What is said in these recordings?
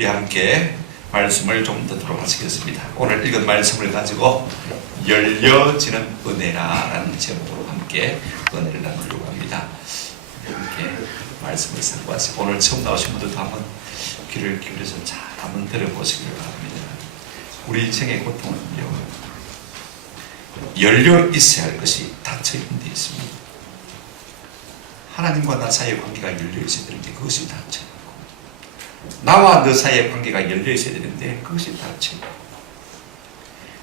우리 함께 말씀을 좀 듣도록 하시겠습니다. 오늘 읽은 말씀을 가지고 열려지는 은혜라는 제목으로 함께 은혜를 나누려고 합니다. 함께 말씀을 살펴보시고 오늘 처음 나오신 분들도 한번 귀를 기울여서 잘 한번 들어보시기를 바랍니다. 우리 인생의 고통은요, 열려 있어야 할 것이 닫혀 있는 데 있습니다. 하나님과 나 사이의 관계가 열려 있어야 되는데 그것이 닫혀 있고, 나와 너 사이의 관계가 열려 있어야 되는데 그것이 닫혀 있고,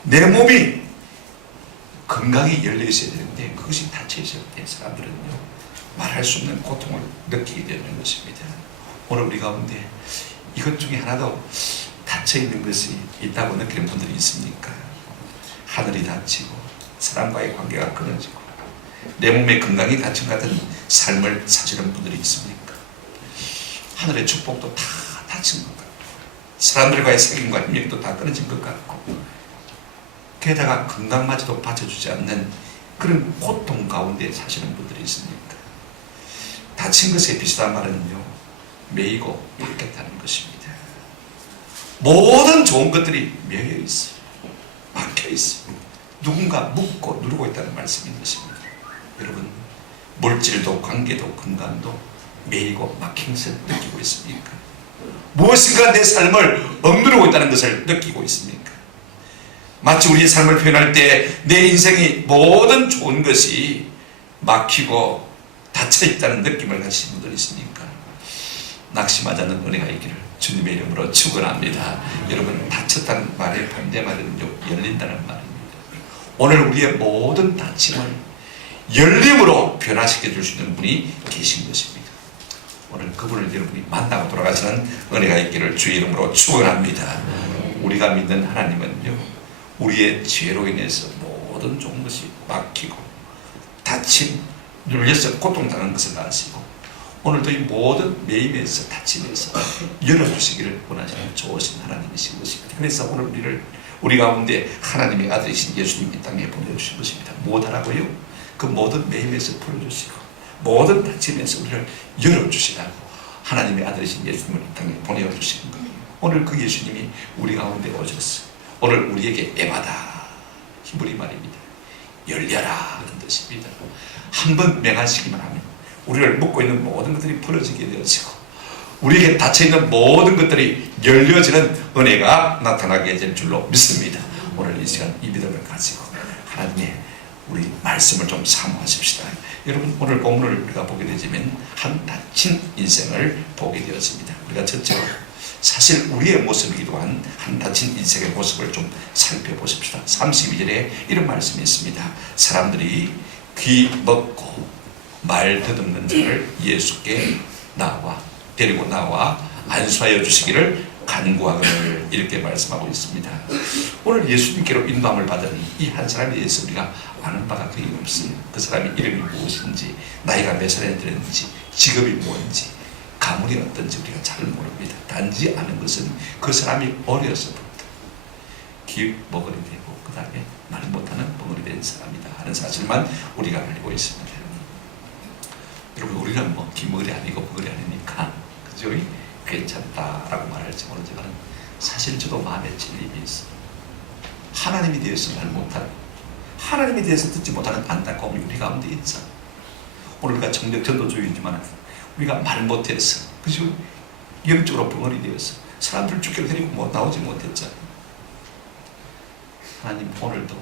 내 몸이 건강히 열려 있어야 되는데 그것이 닫혀 있을 때 사람들은요, 말할 수 없는 고통을 느끼게 되는 것입니다. 오늘 우리 가운데 이것 중에 하나도 닫혀 있는 것이 있다고 느끼는 분들이 있습니까? 하늘이 닫히고 사람과의 관계가 끊어지고 내 몸의 건강이 닫힌 같은 삶을 사시는 분들이 있습니까? 하늘의 축복도 다 닫힌 것 같고 사람들과의 사귐과 협력도 다 끊어진 것 같고 게다가 건강마저도 받쳐주지 않는 그런 고통 가운데 사시는 분들이 있습니까? 닫힌 것에 비슷한 말은요, 메이고 막혔다는 것입니다. 모든 좋은 것들이 매여 있어요. 막혀 있어요. 누군가 묶고 누르고 있다는 말씀인 것입니다. 여러분, 물질도 관계도 건강도 매이고 막힌 것을 느끼고 있습니까? 무엇인가 내 삶을 억누르고 있다는 것을 느끼고 있습니까? 마치 우리의 삶을 표현할 때 내 인생이 모든 좋은 것이 막히고 닫혀 있다는 느낌을 가지신 분들이 있습니까? 낙심하지 않는 은혜가 있기를 주님의 이름으로 축원합니다. 여러분, 닫혔다는 말의 반대말은요, 열린다는 말입니다. 오늘 우리의 모든 닫힘을 열림으로 변화시켜 줄 수 있는 분이 계신 것입니다. 오늘 그분을 여러분이 만나고 돌아가시는 은혜가 있기를 주의 이름으로 축원합니다. 우리가 믿는 하나님은요, 우리의 죄로 인해서 모든 좋은 것이 막히고 닫힘, 눌려서 고통당한 것을 아시고 오늘도 이 모든 매임에서 닫힘에서 열어주시기를 원하시는 좋으신 하나님이신 것입니다. 그래서 오늘 우리 가운데 하나님의 아들이신 예수님 이 땅에 보내주신 것입니다. 무엇하라고요? 그 모든 매임에서 풀어주시고 모든 닫힘에서 우리를 열어주시라고 하나님의 아들이신 예수님을 이 땅에 보내주시는 거예요. 오늘 그 예수님이 우리 가운데 오셨어요. 오늘 우리에게 에바다, 히브리 말입니다. 열려라 하는 뜻입니다. 한번 명하시기만 하면 우리를 묶고 있는 모든 것들이 풀어지게 되어지고 우리에게 닫혀있는 모든 것들이 열려지는 은혜가 나타나게 될 줄로 믿습니다. 오늘 이 시간 이 믿음을 가지고 하나님의 우리 말씀을 좀 사모하십시다. 여러분, 오늘 본문을 우리가 보게 되지만 한 닫힌 인생을 보게 되었습니다. 우리가 첫째로 사실 우리의 모습이기도 한 닫힌 인생의 모습을 좀 살펴보십시다. 32절에 이런 말씀이 있습니다. 사람들이 귀 먹고 말 더듬는 자를 예수께 데리고 나와 안수하여 주시기를 간구하기를 이렇게 말씀하고 있습니다. 오늘 예수님께로 인도함을 받은 이 한 사람에 대해서 우리가 아는 바가 거의 없어요. 그 사람의 이름이 무엇인지, 나이가 몇 살에 되는지, 직업이 뭔지, 가문이 어떤지 우리가 잘 모릅니다. 단지 아는 것은 그 사람이 어려서부터 귀 먹으리 되고 그 다음에 말 못하는 벙어리 된 사람이다 하는 사실만 우리가 알고 있습니다. 여러분, 우리는 뭐 귀머리 아니고 벙어리 아니니까 그죠? 괜찮다라고 말할지 모르지만 사실 저도 마음에 찔림이 있어요. 하나님에 대해서 말 못하는, 하나님에 대해서 듣지 못하는 안타까움이 우리 가운데 있죠. 오늘 우리가 정적 전도주의지만 우리가 말 못해서, 그죠? 영적으로 벙어리 되어서 사람들 죽게 데리고 못 나오지 못했잖아요. 하나님, 오늘도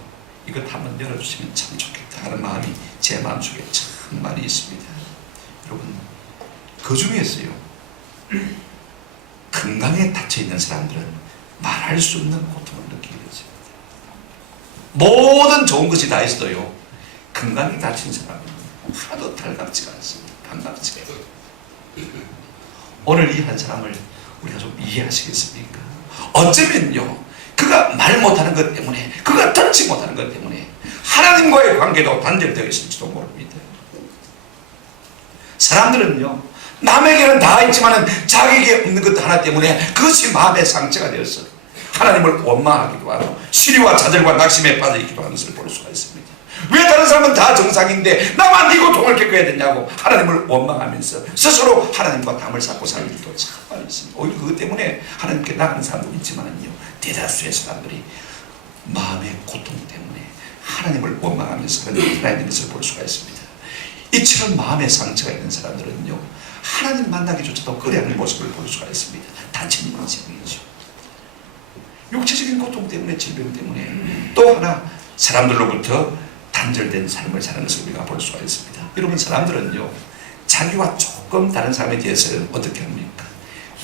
이것 한번 열어주시면 참 좋겠다 하는 마음이 제 마음속에 참 많이 있습니다. 여러분, 그 중에서요, 건강에 닫혀있는 사람들은 말할 수 없는 고통을 느끼게 되죠. 모든 좋은 것이 다 있어도요, 건강에 닫힌 사람은 하나도 달갑지가 않습니다. 반갑지가 않습니다. 오늘 이 한 사람을 우리가 좀 이해하시겠습니까? 어쩌면요, 그가 말 못하는 것 때문에, 그가 듣지 못하는 것 때문에 하나님과의 관계도 단절되어 있을지도 모릅니다. 사람들은요, 남에게는 다 있지만 자기에게 없는 것 하나 때문에 그것이 마음의 상처가 되어서 하나님을 원망하기도 하고 시리와 좌절과 낙심에 빠져있기도 하는 것을 볼 수가 있습니다. 왜 다른 사람은 다 정상인데 나만 이 고통을 겪어야 되냐고 하나님을 원망하면서 스스로 하나님과 담을 쌓고 사는 일도 참 많이 있습니다. 오히려 그것 때문에 하나님께 나가는 사람도 있지만요, 대다수의 사람들이 마음의 고통 때문에 하나님을 원망하면서 하나님을 드러내는 것을 볼 수가 있습니다. 이처럼 마음의 상처가 있는 사람들은요, 하나님 만나기조차도 꺼려하는 모습을 볼 수가 있습니다. 단순히 인생이죠. 육체적인 고통 때문에, 질병 때문에, 또 하나 사람들로부터 단절된 삶을 사는 것을 우리가 볼 수가 있습니다. 여러분, 사람들은요, 자기와 조금 다른 사람에 대해서는 어떻게 합니까?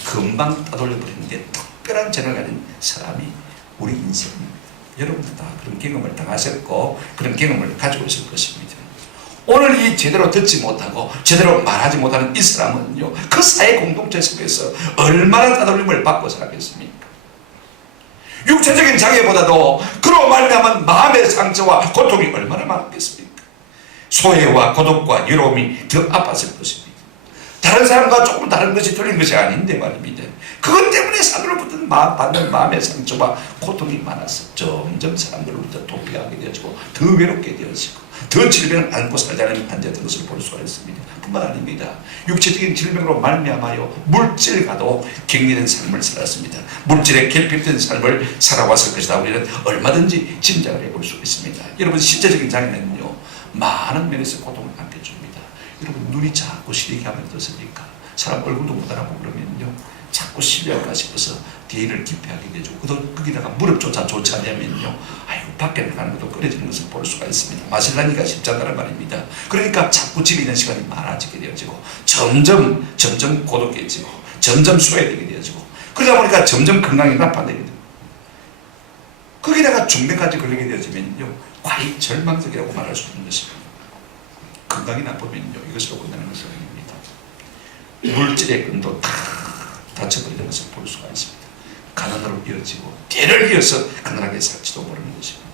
금방 따돌려버리는데 특별한 재능을 가진 사람이 우리 인생입니다. 여러분도 다 그런 경험을 당하셨고 그런 경험을 가지고 있을 것입니다. 오늘 이 제대로 듣지 못하고 제대로 말하지 못하는 이 사람은요, 그 사회 공동체 속에서 얼마나 따돌림을 받고 살았겠습니까? 육체적인 장애보다도 그로 말미암은 마음의 상처와 고통이 얼마나 많겠습니까? 소외와 고독과 외로움이 더 아팠을 것입니다. 다른 사람과 조금 다른 것이 틀린 것이 아닌데 말입니다. 그것 때문에 사람으로부터 받는 마음의 상처와 고통이 많아서 점점 사람들로부터 도피하게 되어지고 더 외롭게 되어지고 더 질병을 안고 살자는 반대였던 것을 볼 수가 있습니다. 뿐만 아닙니다. 육체적인 질병으로 말미암아요, 물질과도 격리된 삶을 살았습니다. 물질에 결핍된 삶을 살아왔을 것이다. 우리는 얼마든지 짐작을 해볼 수 있습니다. 여러분, 신체적인 장애는요, 많은 면에서 고통을 안겨줍니다. 여러분, 눈이 자꾸 시리게 하면 어떻습니까? 사람 얼굴도 못 알아보고 그러면요, 자꾸 시비할까 싶어서 대인을 기피하게 되죠. 거기다가 무릎조차 좋지 않으면요, 아이고, 밖에 나가는 것도 꺼려지는 것을 볼 수가 있습니다. 마실라니까 쉽지 않다는 말입니다. 그러니까 자꾸 집에 있는 시간이 많아지게 되어지고 점점 고독해지고 점점 소외되게 되어지고 그러다 보니까 점점 건강이 나빠지게 됩니다. 거기다가 중병까지 걸리게 되어지면요, 과히 절망적이라고 말할 수 있는 것입니다. 건강이 나쁘면요, 이것으로 끝나는 것은 아닙니다. 물질의 끈도 다 다쳐버리는 것을 볼 수가 있습니다. 가난으로 이어지고 때를 이어서 가난하게 살지도 모르는 것입니다.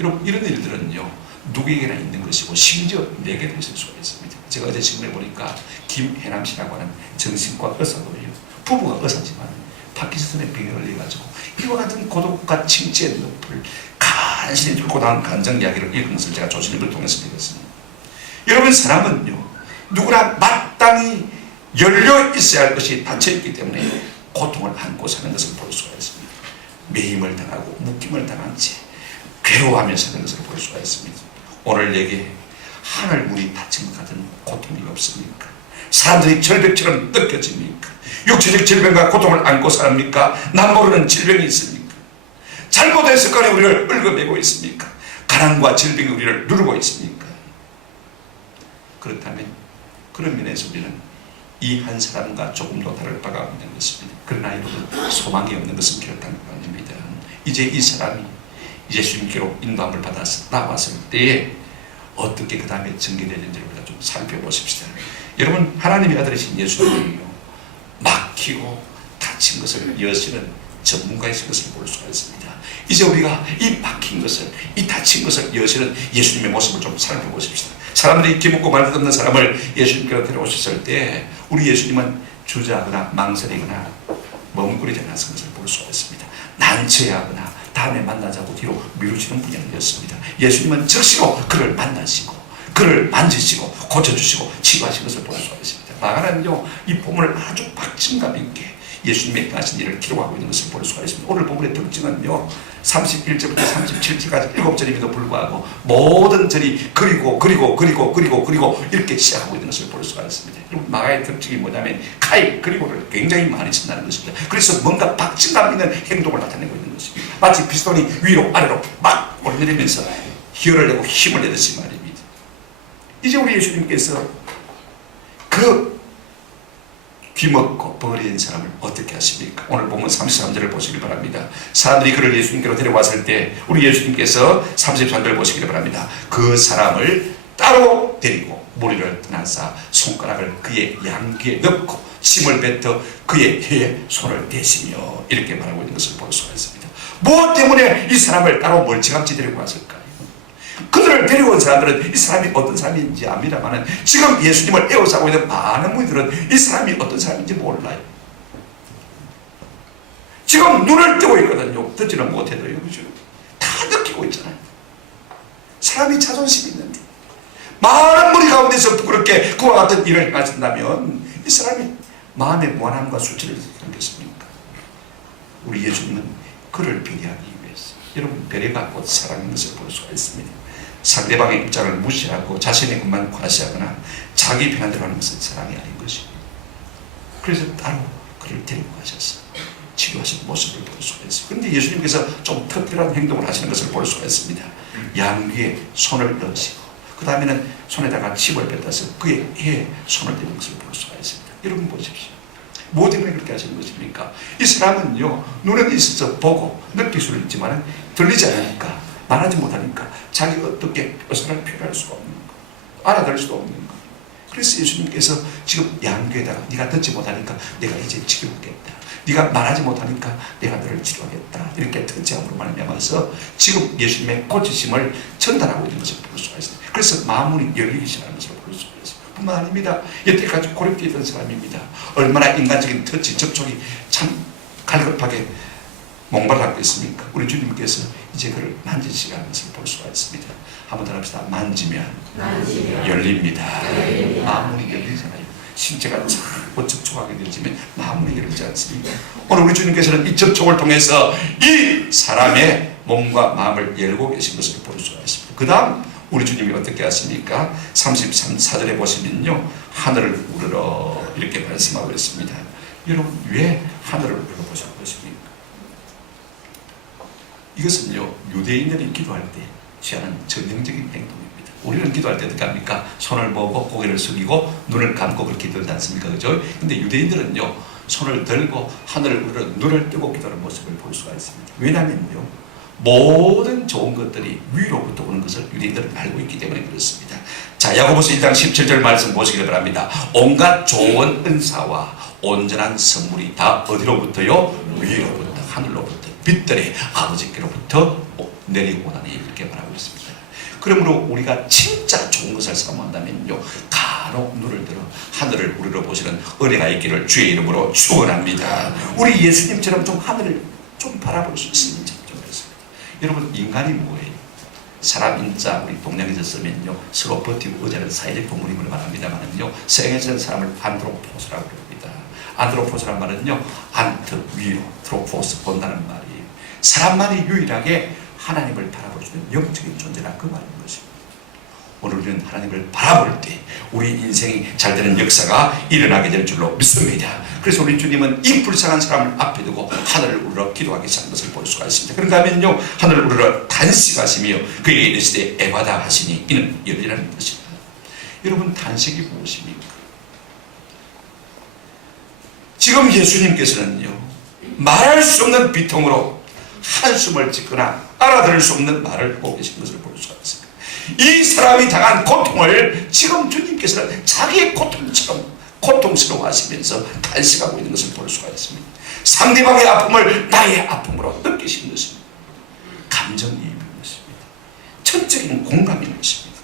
여러분, 이런 일들은요, 누구에게나 있는 것이고 심지어 내게도 있을 수가 있습니다. 제가 어제 신문에 보니까 김혜남 씨라고 하는 정신과 의사도요, 부부가 의사지만 파킨슨의 병에 걸려가지고 이와 같은 고독과 침체의 늪을 간신히 뚫고 나온 간증 이야기를 읽은 것을 제가 조선일보를 통해서 읽었습니다. 여러분, 사람은요, 누구나 마땅히 열려 있어야 할 것이 닫혀있기 때문에 고통을 안고 사는 것을 볼 수가 있습니다. 매임을 당하고 묶임을 당한 채 괴로워하며 사는 것을 볼 수가 있습니다. 오늘 내게 하늘문이 닫힌 것 같은 고통이 없습니까? 사람들이 절벽처럼 느껴집니까? 육체적 질병과 고통을 안고 삽니까? 남 모르는 질병이 있습니까? 잘못된 습관이 우리를 얽어매고 있습니까? 가난과 질병이 우리를 누르고 있습니까? 그렇다면 그런 면에서 우리는 이 한 사람과 조금도 다를 바가 없는 것입니다. 그러나 여러분, 소망이 없는 것은 그렇다는 거 아닙니다. 이제 이 사람이 예수님께로 인도함을 받아서 나왔을 때에 어떻게 그 다음에 전개되는지를 우리가 좀 살펴보십시다. 여러분, 하나님의 아들이신 예수님이요, 막히고 다친 것을 여시는 전문가이신 것을 볼 수가 있습니다. 이제 우리가 이 막힌 것을, 이 다친 것을 여시는 예수님의 모습을 좀 살펴보십시다. 사람들이 기묻고 말 것 없는 사람을 예수님께로 데려오셨을 때 우리 예수님은 주저하거나 망설이거나 머뭇거리지 않았던 것을 볼 수가 있습니다. 난처해하거나 다음에 만나자고 뒤로 미루시는 분이 아니었습니다. 예수님은 즉시로 그를 만나시고 그를 만지시고 고쳐주시고 치유하신 것을 볼 수가 있습니다. 마가는요, 이 본문을 아주 박진감 있게 예수님의 행하신 일을 기록하고 있는 것을 볼 수가 있습니다. 오늘 본문의 특징은요, 31절부터 37절까지 7절임에도 불구하고 모든 절이 그리고 이렇게 시작하고 있는 것을 볼 수가 있습니다. 여러분, 마가의 특징이 뭐냐면 카이 그리고를 굉장히 많이 쓴다는 것입니다. 그래서 뭔가 박진감 있는 행동을 나타내고 있는 것입니다. 마치 피스톤이 위로 아래로 막 오르내리면서 희열을 내고 힘을 내듯이 말입니다. 이제 우리 예수님께서 그 귀먹고 버린 사람을 어떻게 하십니까? 오늘 보면 33절을 보시기 바랍니다. 사람들이 그를 예수님께로 데려왔을 때 우리 예수님께서 33절을 보시기 바랍니다. 그 사람을 따로 데리고 무리를 떠나사 손가락을 그의 양귀에 넣고 침을 뱉어 그의 혀에 손을 대시며 이렇게 말하고 있는 것을 볼 수가 있습니다. 무엇 때문에 이 사람을 따로 멀찌감치 데리고 왔을까요? 그들을 데려온 사람들은 이 사람이 어떤 사람인지 압니다만 지금 예수님을 에워싸고 있는 많은 무리들은 이 사람이 어떤 사람인지 몰라요. 지금 눈을 뜨고 있거든요. 듣지는 못해도요. 그죠? 다 느끼고 있잖아요. 사람이 자존심이 있는 줄, 많은 무리 가운데서 부끄럽게 그와 같은 일을 행하신다면 이 사람이 마음의 무한함과 수치를 느끼겠습니까? 우리 예수님은 그를 배려하기 위해서, 여러분, 배려가 곧 사랑인 것을 볼 수가 있습니다. 상대방의 입장을 무시하고 자신의 것만 과시하거나 자기 편한대로 하는 것은 사랑이 아닌 것입니다. 그래서 따로 그를 데리고 가셔서 치료하신 모습을 볼 수가 있습니다. 그런데 예수님께서 좀 특별한 행동을 하시는 것을 볼 수가 있습니다. 양귀에 손을 넣으시고 그 다음에는 손에다가 칩을 뱉어서 그의 혀에 손을 대는 것을 볼 수가 있습니다. 여러분 보십시오. 뭐 때문에 그렇게 하시는 것입니까? 이 사람은요, 눈은 있어서 보고 느낄 수는 있지만 들리지 않으니까, 말하지 못하니까 자기가 어떻게 어선을 표현할 수가 없는 거, 알아들 수도 없는 거. 그래서 예수님께서 지금 양귀에다가 네가 듣지 못하니까 내가 이제 치료하겠다, 네가 말하지 못하니까 내가 너를 치료하겠다, 이렇게 특지함으로 말미암아서 지금 예수님의 고치심을 전달하고 있는 것을 볼 수가 있습니다. 그래서 마음문이 열리기 시작하는 것을 볼 수가 있습니다. 뿐만 아닙니다. 여태까지 고립되어 있던 사람입니다. 얼마나 인간적인 터치, 접촉이 참 갈급하게 목말라고 있습니까? 우리 주님께서 이제 그를 만지시는 것을 볼 수가 있습니다. 한번 더 합시다. 만지면 열립니다. 마음문이 열리잖아요. 신체가 자꾸 접촉하게 되지만 마음문이 열리지 않습니까? 오늘 우리 주님께서는 이 접촉을 통해서 이 사람의 몸과 마음을 열고 계신 것을 볼 수가 있습니다. 그 다음 우리 주님이 어떻게 하십니까? 33절에 보시면요, 하늘을 우러러 이렇게 말씀하고 있습니다. 여러분, 왜 하늘을 우러러 보실 것입니까? 이것은요, 유대인들이 기도할 때 취하는 전형적인 행동입니다. 우리는 기도할 때 어떻게 합니까? 손을 모으고 고개를 숙이고 눈을 감고 그렇게 기도하지 않습니까? 그죠? 근데 유대인들은요, 손을 들고 하늘을 우러러 눈을 뜨고 기도하는 모습을 볼 수가 있습니다. 왜냐면요, 모든 좋은 것들이 위로부터 오는 것을 유대인들은 알고 있기 때문에 그렇습니다. 자, 야고보서 1장 17절 말씀 보시길 바랍니다. 온갖 좋은 은사와 온전한 선물이 다 어디로부터요? 위로부터, 하늘로부터, 빛들의 아버지께로부터 내려오나니, 이렇게 말하고 있습니다. 그러므로 우리가 진짜 좋은 것을 사모한다면요, 간혹 눈을 들어 하늘을 우러러 보시는 은혜가 있기를 주의 이름으로 축원합니다. 우리 예수님처럼 좀 하늘을 좀 바라볼 수 있으면 참 좋겠습니다. 여러분, 인간이 뭐예요? 사람인자 우리 동양에서 쓰면요, 서로 버티고 의지하는 사회적 동물임을 말합니다만은요, 서양에서는 사람을 안드로포스라고 부릅니다. 안드로포스란 말은요, 안트, 위로, 트로포스, 본다는 말이에요. 사람만이 유일하게 하나님을 바라볼 수 있는 영적인 존재라 그 말인 것입니다. 오늘 우리는 하나님을 바라볼 때 우리 인생이 잘 되는 역사가 일어나게 될 줄로 믿습니다. 그래서 우리 주님은 이 불쌍한 사람을 앞에 두고 하늘을 우러러 기도하기 시작한 것을 볼 수가 있습니다. 그런가 하면요, 하늘을 우러러 단식하시며 그에게 이르시되 에바다 하시니 이는 열리라는 것입니다. 여러분, 단식이 무엇입니까? 지금 예수님께서는요, 말할 수 없는 비통으로 한숨을 짓거나 알아들을 수 없는 말을 하고 계신 것을 볼 수가 있습니다. 이 사람이 당한 고통을 지금 주님께서는 자기의 고통처럼 고통스러워하시면서 단식하고 있는 것을 볼 수가 있습니다. 상대방의 아픔을 나의 아픔으로 느끼시는 것입니다. 감정이입인 것입니다. 전적인 공감인 것입니다.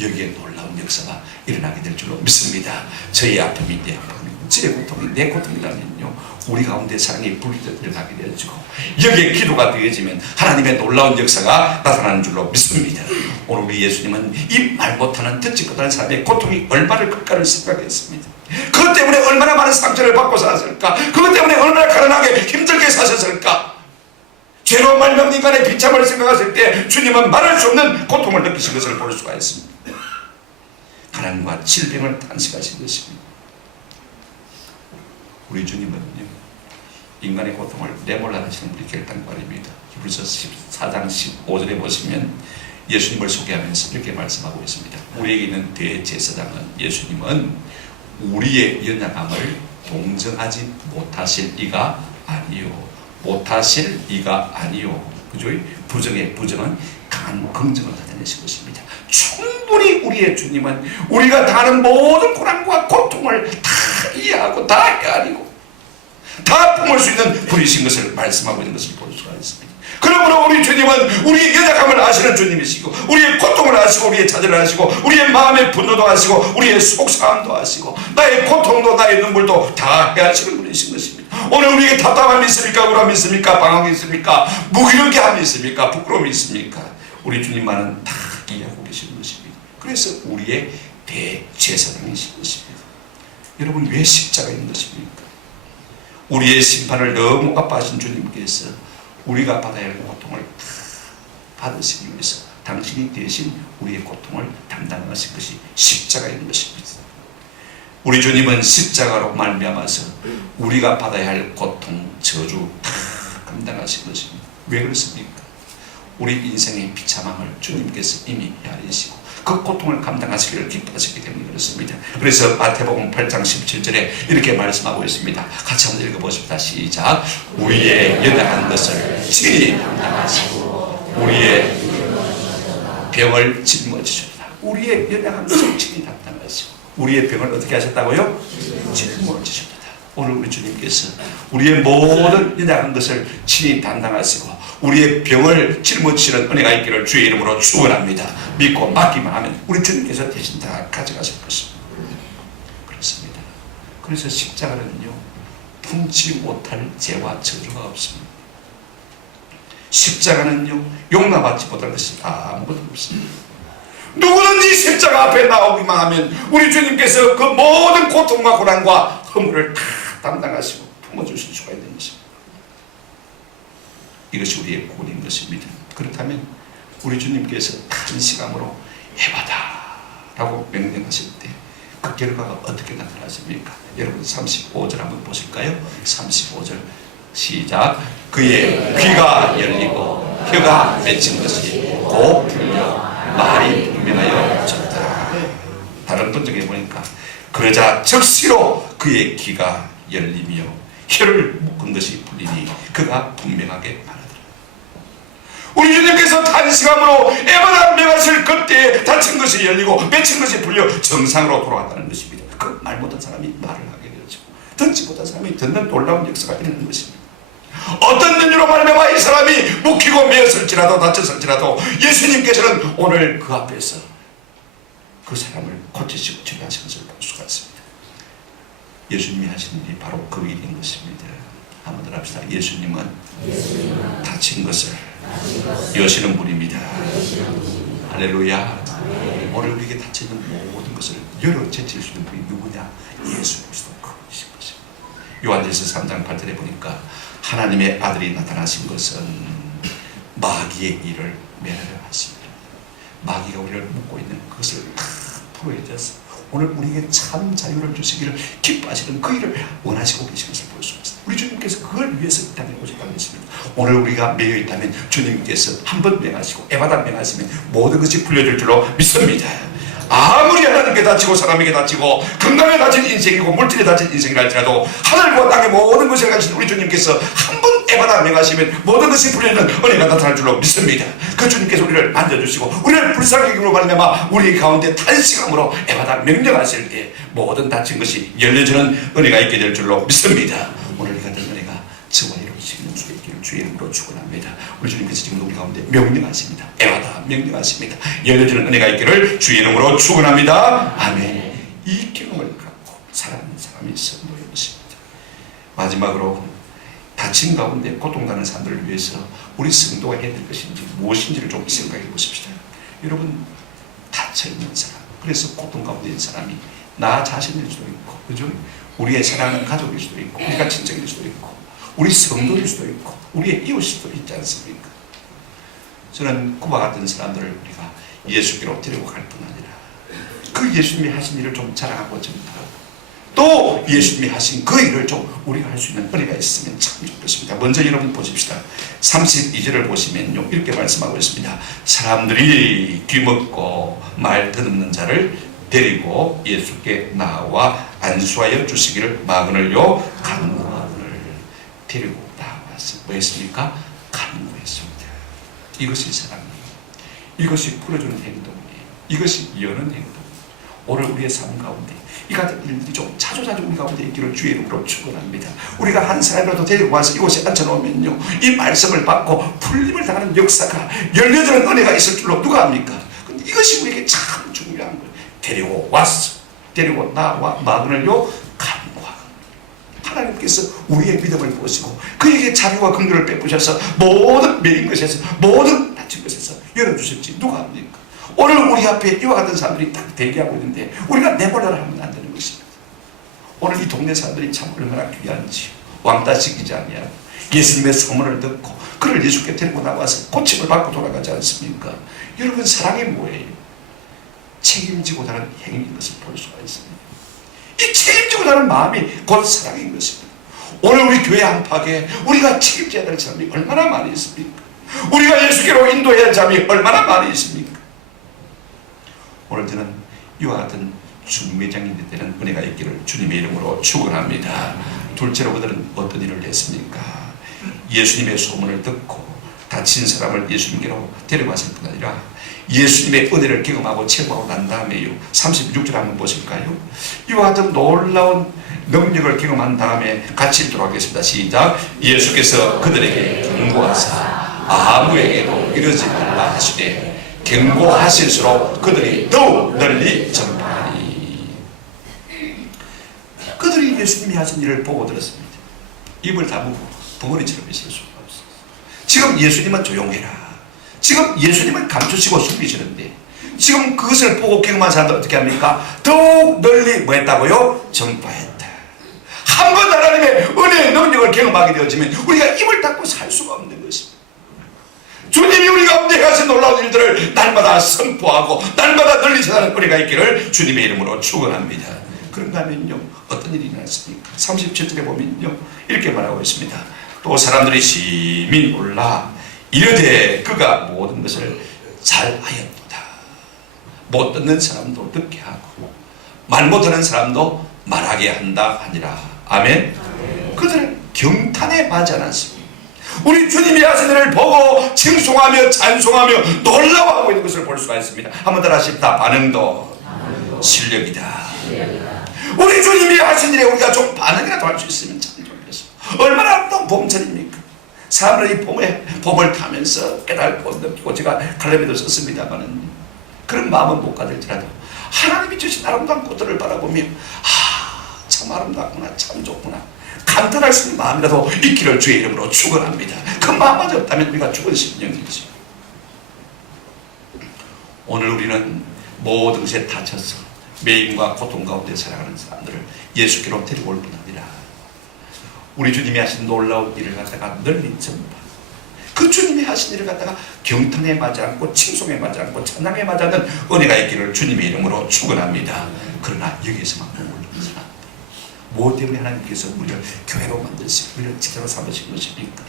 여기에 놀라운 역사가 일어나게 될 줄로 믿습니다. 저의 아픔이 내 아픔이고 저의 고통이 내 고통이라면요, 우리 가운데 사랑의 불이 일어나게 되어지고 여기에 기도가 되어지면 하나님의 놀라운 역사가 나타나는 줄로 믿습니다. 오늘 우리 예수님은 이 말 못하는 듣지 못하는 사람의 고통이 얼마나 클까를 생각했습니다. 그것 때문에 얼마나 많은 상처를 받고 살았을까? 그것 때문에 얼마나 가난하게 힘들게 사셨을까? 죄로 말미암은 인간의 비참을 생각했을 때 주님은 말할 수 없는 고통을 느끼신 것을 볼 수가 있습니다. 가난과 질병을 탄식하신 것입니다. 우리 주님은요, 인간의 고통을 내몰라 하시는 우리 결단관입니다. 히브리서 14장 15절에 보시면 예수님을 소개하면서 이렇게 말씀하고 있습니다. 우리에게 있는 대제사장은 예수님은 우리의 연약함을 동정하지 못하실 이가 아니요, 못하실 이가 아니요. 그죠? 부정의 부정은 강한 긍정을 나타내신 것입니다. 충분히 우리의 주님은 우리가 당하는 모든 고난과 고통을 다 이해하고 다 헤아리고 다 품을 수 있는 분이신 것을 말씀하고 있는 것을 볼 수가 있습니다. 그러므로 우리 주님은 우리의 연약함을 아시는 주님이시고 우리의 고통을 아시고 우리의 좌절을 아시고 우리의 마음의 분노도 아시고 우리의 속상함도 아시고 나의 고통도 나의 눈물도 다 헤아시는 분이신 것입니다. 오늘 우리에게 답답함이 있습니까? 우람이 있습니까? 방황이 있습니까? 무기력함이 있습니까? 부끄러움이 있습니까? 우리 주님만은 다 이해하고 계시는 것입니다. 그래서 우리의 대제사장이신 것입니다. 여러분, 왜 십자가 있는 것입니까? 우리의 심판을 너무 아파하신 주님께서 우리가 받아야 할 고통을 다 받으시기 위해서 당신이 대신 우리의 고통을 담당하신 것이 십자가인 것입니다. 우리 주님은 십자가로 말미암아서 우리가 받아야 할 고통, 저주 다 감당하신 것입니다. 왜 그렇습니까? 우리 인생의 비참함을 주님께서 이미 헤아리시고 그 고통을 감당하시기를 기뻐하셨기 때문에 그렇습니다. 그래서 마태복음 8장 17절에 이렇게 말씀하고 있습니다. 같이 한번 읽어보십시다. 시작. 우리의 연약한 것을 친히 담당하시고 우리의 병을 짊어지셨다. 우리의 연약한 것을 친히 담당하시고 우리의 병을 어떻게 하셨다고요? 짊어지셨다. 오늘 우리 주님께서 우리의 모든 연약한 것을 친히 담당하시고 우리의 병을 짊어지시는 은혜가 있기를 주의 이름으로 축원합니다. 믿고 맡기만 하면 우리 주님께서 대신 다 가져가실 것입니다. 그렇습니다. 그래서 십자가는요, 품지 못할 죄와 저주가 없습니다. 십자가는요, 용납받지 못할 것이 아무것도 없습니다. 누구든지 십자가 앞에 나오기만 하면 우리 주님께서 그 모든 고통과 고난과 허물을 다 담당하시고 품어주실 수가 있는 것입니다. 이것이 우리의 본인 것입니다. 그렇다면 우리 주님께서 탄식함으로 해봐다 라고 명령하실 때 그 결과가 어떻게 나타났습니까? 여러분 35절 한번 보실까요? 35절 시작. 그의 귀가 열리고 혀가 맺힌 것이 곧 풀려 말이 분명하여졌다. 다른 번역에 보니까 그러자 즉시로 그의 귀가 열리며 혀를 묶은 것이 풀리니 그가 분명하게 말하더라. 우리 주님께서 탄식함으로 애만한 명하실 그때 다친 것이 열리고 맺힌 것이 풀려 정상으로 돌아왔다는 것입니다. 그 말 못한 사람이 말을 하게 되죠. 듣지 못한 사람이 듣는 놀라운 역사가 일어나는 것입니다. 어떤 이유로 말미암아 이 사람이 묵히고 매었을지라도 다쳤을지라도 예수님께서는 오늘 그 앞에서 그 사람을 고치시고 치료하신 것을 볼 수가 있습니다. 예수님이 하신 일이 바로 그 일인 것입니다. 한번 더 합시다. 예수님은 다친 것을 여시는 분입니다. 할렐루야. 오늘 우리에게 닫혀있는 모든 것을 열어 제칠 수 있는 분이 누구냐? 예수 그리스도 그분이신 것입니다. 요한일서 3장 8절에 보니까 하나님의 아들이 나타나신 것은 마귀의 일을 멸하려 하십니다. 마귀가 우리를 묶고 있는 그것을 다 풀어내셔서 오늘 우리에게 참 자유를 주시기를 기뻐하시는 그 일을 원하시고 계신 것을 볼 수 있습니다. 우리 주님께서 그걸 위해서 이 땅에 오셨다는 것입니다. 오늘 우리가 매여 있다면 주님께서 한 번 명하시고 에바다 명하시면 모든 것이 풀려질 줄로 믿습니다. 아무리 하나님께 다치고 사람에게 다치고 건강에 다친 인생이고 물질에 다친 인생이라 할지라도 하늘과 땅의 모든 것을 가진 우리 주님께서 한 번 에바다 명하시면 모든 것이 풀리는 은혜가 나타날 줄로 믿습니다. 그 주님께서 우리를 만져주시고 우리를 불쌍히 말미암아 우리 가운데 탄식함으로 에바다 명령하실 때 모든 다친 것이 열려지는 은혜가 있게 될 줄로 믿습니다. 오늘 이 같은 은혜가 저와 이루어지는 수 있기를 주의 이름으로 축원합니다. 우리 주님께서 지금 우리 가운데 명령하십니다. 에바다 명령하십니다. 열려지는 은혜가 있기를 주의 이름으로 축원합니다. 아멘. 이 경험을 갖고 살아가는 사람이 선물인 것입니다. 마지막으로 다친 가운데 고통당하는 사람들을 위해서 우리 성도가 해야 될 것인지 무엇인지를 좀 생각해 보십시다. 여러분, 다쳐있는 사람, 그래서 고통 가운데 있는 사람이 나 자신일 수도 있고, 그죠? 우리의 사랑하는 가족일 수도 있고, 우리가 친척일 수도 있고, 우리 성도일 수도 있고, 우리의 이웃일 수도 있지 않습니까? 저는 그와 같은 사람들을 우리가 예수께로 데리고 갈 뿐 아니라 그 예수님이 하신 일을 좀 자랑하고 전파하고 또 예수님이 하신 그 일을 좀 우리가 할 수 있는 은혜가 있으면 참 좋겠습니다. 먼저 여러분 보십시다. 32절을 보시면요, 이렇게 말씀하고 있습니다. 사람들이 귀먹고 말 더듬는 자를 데리고 예수께 나와 안수하여 주시기를 마그늘요 간구하거늘. 데리고 나와서 뭐 했습니까? 간구했습니다. 이것이 사랑이에요. 이것이 풀어주는 행동이에요. 이것이 여는 행동이에요. 오늘 우리의 삶 가운데 이 같은 일들이 좀 자주 우리 가운데 있기를 주의 이름으로 축원합니다. 우리가 한 사람이라도 데리고 와서 이곳에 앉혀놓으면요, 이 말씀을 받고 풀림을 당하는 역사가 열려지는 은혜가 있을 줄로 누가 합니까? 이것이 우리에게 참 중요한 거예요. 데리고 왔어. 데리고 나와 마그늘요 간구하고. 하나님께서 우리의 믿음을 보시고 그에게 자비와 긍휼을 베푸셔서 모든 매인 것에서 모든 다친 것에서 열어주셨지. 누가 합니까? 오늘 우리 앞에 이와 같은 사람들이 딱 대기하고 있는데 우리가 내버려라 하면 안 되는 것입니다. 오늘 이 동네 사람들이 참 얼마나 귀한지 왕따 시키지 아니하고 예수님의 소문을 듣고 그를 예수께 데리고 나와서 고침을 받고 돌아가지 않습니까? 여러분, 사랑이 뭐예요? 책임지고 다는 행위인 것을 볼 수가 있습니다. 이 책임지고 다는 마음이 곧 사랑인 것입니다. 오늘 우리 교회 안팎에 우리가 책임져야 될 사람이 얼마나 많이 있습니까? 우리가 예수께로 인도해야 할 사람이 얼마나 많이 있습니까? 오늘 저는 이와 같은 중매장인들 때는 은혜가 있기를 주님의 이름으로 축원합니다. 둘째로 그들은 어떤 일을 했습니까? 예수님의 소문을 듣고 다친 사람을 예수님께로 데려갔을 뿐 아니라 예수님의 은혜를 경험하고 체험하고 난 다음에요, 36절 한번 보실까요? 이와 같은 놀라운 능력을 경험한 다음에 같이 읽도록 하겠습니다. 시작. 예수께서 그들에게 경고하사 아무에게도 이러지 말라 하시되 경고하실수록 그들이 더욱 널리 전파하니. 그들이 예수님이 하신 일을 보고 들었습니다. 입을 다물고 벙어리처럼 있을 수가 없어요. 지금 예수님은 조용해라, 지금 예수님은 감추시고 숨기시는데 지금 그것을 보고 경험한 사람들 어떻게 합니까? 더욱 널리 뭐 했다고요? 전파했다. 한번 하나님의 은혜의 능력을 경험하게 되어지면 우리가 입을 닫고 살 수가 없는 것입니다. 주님이 우리 가운데 하신 놀라운 일들을 날마다 선포하고 날마다 널리 전하는 은혜가 있기를 주님의 이름으로 축원합니다. 그런가 하면요, 어떤 일이 일어났습니까? 37절에 보면요, 이렇게 말하고 있습니다. 또 사람들이 심히 놀라 이르되 그가 모든 것을 잘하였도다. 못 듣는 사람도 듣게 하고 말 못하는 사람도 말하게 한다 하니라. 아멘. 그들은 경탄에 맞지 않았습니다. 우리 주님이 하신 일을 보고 칭송하며 찬송하며 놀라워하고 있는 것을 볼 수가 있습니다. 한번 따라 하십시다. 반응도 실력이다. 우리 주님이 하신 일에 우리가 좀 반응이라도 할 수 있으면 참 좋겠습니다. 얼마나 아름다운 봄철입니까? 사람들이 봄을 타면서 깨달고 느끼고, 제가 칼럼에도 썼습니다만 그런 마음은 못 가질지라도 하나님이 주신 아름다운 꽃들을 바라보며 참 아름답구나, 참 좋구나, 감탄할 수 있는 마음이라도 있기를 주의 이름으로 축원합니다. 그 마음마저 없다면 우리가 죽은 심령이지. 오늘 우리는 모든 것에 다쳐서 매임과 고통 가운데 살아가는 사람들을 예수께로 데리고 올 뿐 아니라 우리 주님이 하신 놀라운 일을 갖다가 널리 전파, 그 주님이 하신 일을 갖다가 경탄에 맞지 않고 칭송에 맞지 않고 찬양에 맞지 않는 은혜가 있기를 주님의 이름으로 축원합니다. 그러나 여기에서만 머무르는 사람, 무엇 때문에 하나님께서 우리를 교회로 만드시고 우리를 제대로 삼으신 것입니까?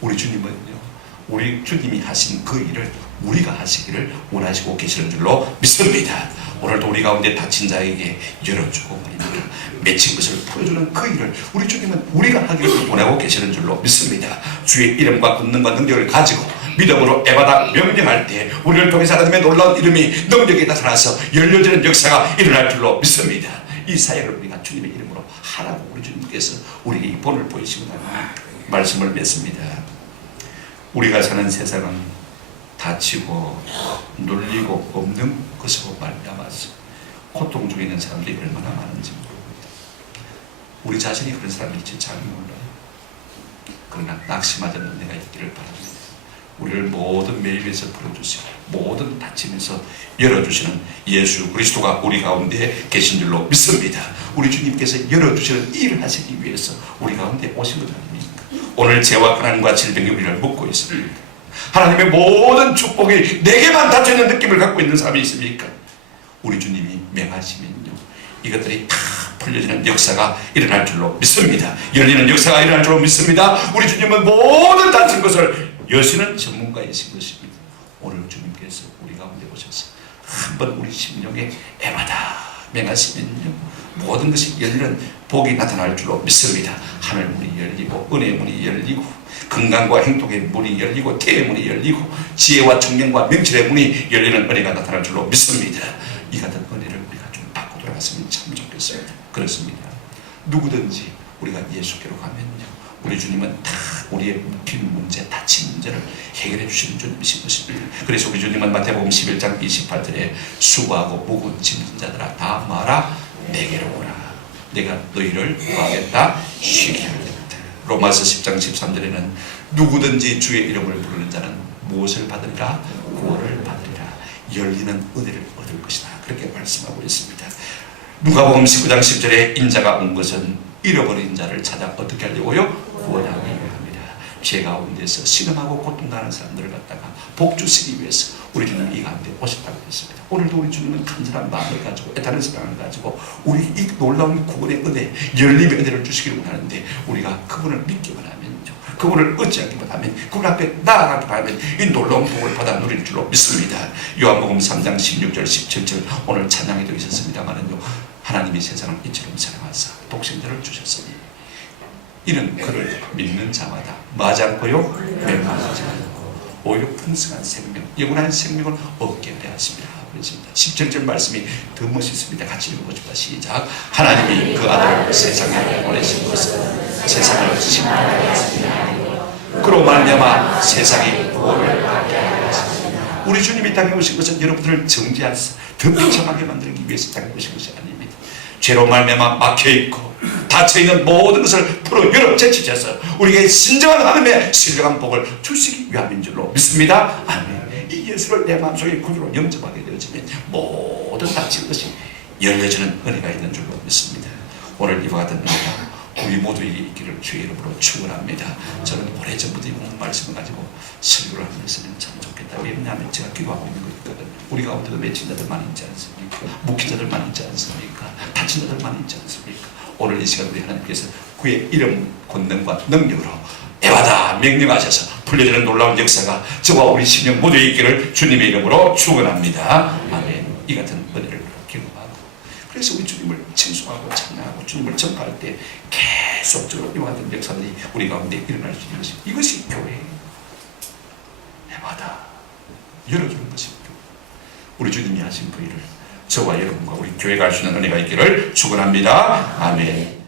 우리 주님은요, 우리 주님이 하신 그 일을 우리가 하시기를 원하시고 계시는 줄로 믿습니다. 오늘도 우리 가운데 다친 자에게 열어주고 말입니다, 맺힌 것을 풀어주는 그 일을 우리 주님은 우리가 하기를 원하고 계시는 줄로 믿습니다. 주의 이름과 권능과 능력을 가지고 믿음으로 에바다 명령할 때 우리를 통해서 하나님의 놀라운 이름이 능력이 나타나서 열려지는 역사가 일어날 줄로 믿습니다. 이 사역을 우리가 주님의 이름으로 하라고 우리 주님께서 우리에게 이 본을 보이시고 말씀을 맺습니다. 우리가 사는 세상은 다치고 눌리고 없는 것으로 말미암아서 고통 중에 있는 사람들이 얼마나 많은지 모릅니다. 우리 자신이 그런 사람일지 잘 몰라요. 그러나 낙심하자는 내가 있기를 바랍니다. 우리를 모든 매임에서 풀어주시고 모든 다짐에서 열어주시는 예수 그리스도가 우리 가운데 계신 줄로 믿습니다. 우리 주님께서 열어주시는 일을 하시기 위해서 우리 가운데 오신 것 아닙니까? 오늘 죄와 가난과 질병이 우리를 묶고 있습니다. 하나님의 모든 축복이 내게만 닫혀있는 느낌을 갖고 있는 사람이 있습니까? 우리 주님이 명하시면요, 이것들이 다 풀려지는 역사가 일어날 줄로 믿습니다. 열리는 역사가 일어날 줄로 믿습니다. 우리 주님은 모든 닫힌 것을 여시는 전문가이신 것입니다. 오늘 주님께서 우리 가운데 오셔서 한번 우리 심령에 애마다 명하시면요, 모든 것이 열리는 복이 나타날 줄로 믿습니다. 하늘 문이 열리고 은혜의 문이 열리고 건강과 행복의 문이 열리고 태의 문이 열리고 지혜와 청명과 명철의 문이 열리는 은혜가 나타날 줄로 믿습니다. 이 같은 은혜를 우리가 좀 받고 돌아갔으면 참 좋겠습니다. 그렇습니다. 누구든지 우리가 예수께로 가면요, 우리 주님은 다 우리의 묶인 문제, 다친 문제를 해결해 주시는 주님이신 것입니다. 그래서 우리 주님은 마태복음 11장 28절에 수고하고 무거운 짐진 자들아 다 마라 내게로 오라, 내가 너희를 구하겠다, 쉬게 하겠다. 로마서 10장 13절에는 누구든지 주의 이름을 부르는 자는 무엇을 받으리라? 구원을 받으리라. 열리는 은혜를 얻을 것이다. 그렇게 말씀하고 있습니다. 누가복음 19장 10절에 인자가 온 것은 잃어버린 자를 찾아 어떻게 하려고요? 구원하기 위함이라. 죄 가운데서 신음하고 고통당하는 사람들을 갖다가 복주시기 위해서 우리 주님은 이 가운데 오셨다고 했습니다. 오늘도 우리 주님은 간절한 마음을 가지고 애타는 사랑을 가지고 우리 이 놀라운 구원의 은혜, 열림의 은혜를 주시기를 원하는데 우리가 그분을 믿기만 하면요, 그분을 의지하기만 하면, 그분 앞에 나아가기만 하면 이 놀라운 복을 받아 누릴 줄로 믿습니다. 요한복음 3장 16절 17절 오늘 찬양에도 있었습니다만은요, 하나님이 세상을 이처럼 사랑하사 독생자를 주셨으니 이는 그를 믿는 자마다 마지 않고요 멸망하지 않고 오히려 풍성한 생명, 영원한 생명을 얻게 되었습니다. 그렇습니다. 17절 말씀이 더 멋있습니다. 같이 읽어보십시다. 시작. 하나님이 그 아들을 세상에 보내신 것은 세상을 심판하게 하였습니다. 그로 말미암아 세상이 구원을 받게 하였습니다. 우리 주님이 땅에 오신 것은 여러분들을 정죄하사 더 비참하게 만들기 위해서 땅에 오신 것이 아닙니다. 죄로 말미암아 막혀있고 닫혀있는 모든 것을 풀어 열어 제치셔서 우리에게 진정한 하나님의 신령한 복을 주시기 위함인 줄로 믿습니다. 아멘. 이 예수를 내 마음속에 구주로 영접하게 되어지면 모든 닫힌 것이 열려지는 은혜가 있는 줄로 믿습니다. 오늘 이와 같은 은혜가 우리 모두에게 있기를 주의 이름으로 축원합니다. 저는 오래전부터 이 말씀을 가지고 설교를 하면서는 참 좋겠다. 왜냐하면 제가 기도하고 있는 거거든요. 우리 가운데도 외친자들만 있지 않습니까? 묵힌자들만 있지 않습니까? 다친 자들만 있지 않습니까? 오늘 이 시간 우리 하나님께서 그의 이름 권능과 능력으로 애와다 명령하셔서 풀려지는 놀라운 역사가 저와 우리 심령 모두에 있기를 주님의 이름으로 축원합니다. 아멘. 이 같은 은혜를 기도하고, 그래서 우리 주님을 칭송하고 찬양하고 주님을 전파할 때 계속적으로 이와 같은 역사들이 우리 가운데 일어날 수 있는 것이, 이것이 교회예요. 해마다 열어주는 것이 교회. 우리 주님이 하신 그 일을 저와 여러분과 우리 교회가 할 수 있는 은혜가 있기를 축원합니다. 아멘.